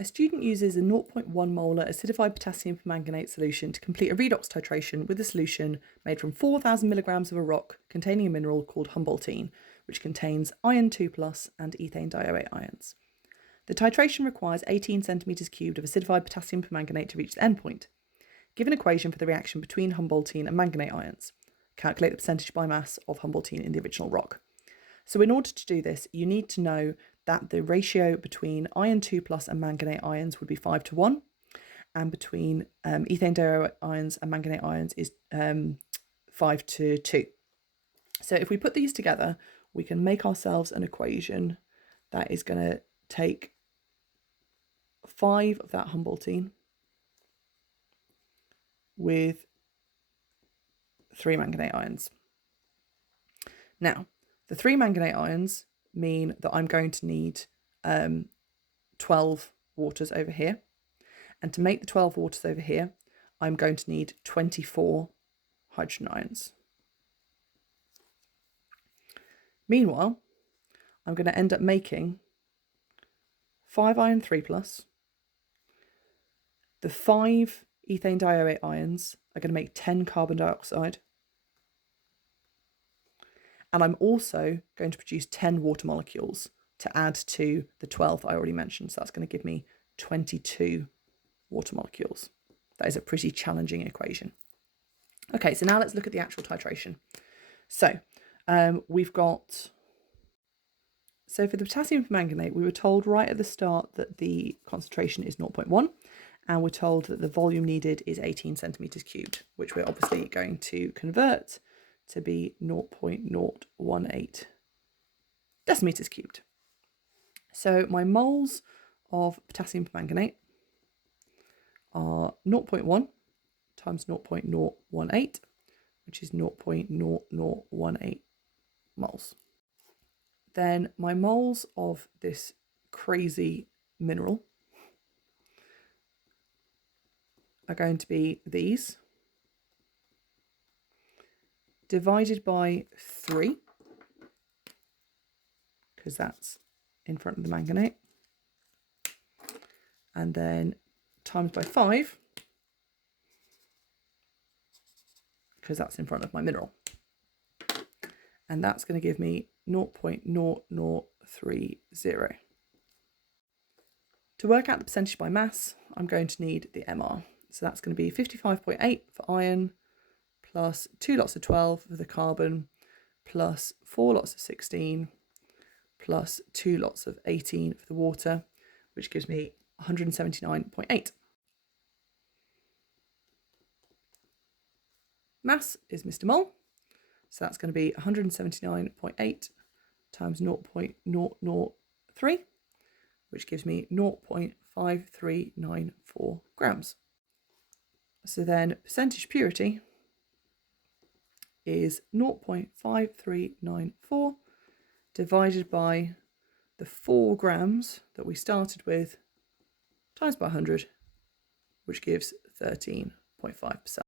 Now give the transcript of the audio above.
A student uses a 0.1 molar acidified potassium permanganate solution to complete a redox titration with a solution made from 4,000 milligrams of a rock containing a mineral called Humboldtine, which contains iron 2+ and ethane dioate ions. The titration requires 18 centimetres cubed of acidified potassium permanganate to reach the endpoint. Give an equation for the reaction between Humboldtine and manganate ions. Calculate the percentage by mass of Humboldtine in the original rock. So in order to do this, you need to know that the ratio between iron 2+ and manganate ions would be 5:1, and between ethane dioate ions and manganate ions is 5:2. So if we put these together, we can make ourselves an equation that is going to take 5 of that Humboldtine with 3 manganate ions. Now, the 3 manganate ions mean that I'm going to need 12 waters over here. And to make the 12 waters over here, I'm going to need 24 hydrogen ions. Meanwhile, I'm going to end up making 5 iron 3+. The 5 ethane dioate ions are going to make 10 carbon dioxide. And I'm also going to produce 10 water molecules to add to the 12 I already mentioned. So that's going to give me 22 water molecules. That is a pretty challenging equation. Okay, so now let's look at the actual titration. So we've got... So for the potassium permanganate, we were told right at the start that the concentration is 0.1, and we're told that the volume needed is 18 centimetres cubed, which we're obviously going to convert to be 0.018 decimeters cubed. So my moles of potassium permanganate are 0.1 times 0.018, which is 0.0018 moles. Then my moles of this crazy mineral are going to be these, divided by 3, because that's in front of the manganate, and then times by 5, because that's in front of my mineral. And that's going to give me 0.0030. To work out the percentage by mass, I'm going to need the MR. So that's going to be 55.8 for iron, plus 2 lots of 12 for the carbon, plus 4 lots of 16, plus 2 lots of 18 for the water, which gives me 179.8. Mass is Mr. Mole, so that's going to be 179.8 times 0.003, which gives me 0.5394 grams. So then percentage purity is 0.5394 divided by the 4 grams that we started with times by 100, which gives 13.5%.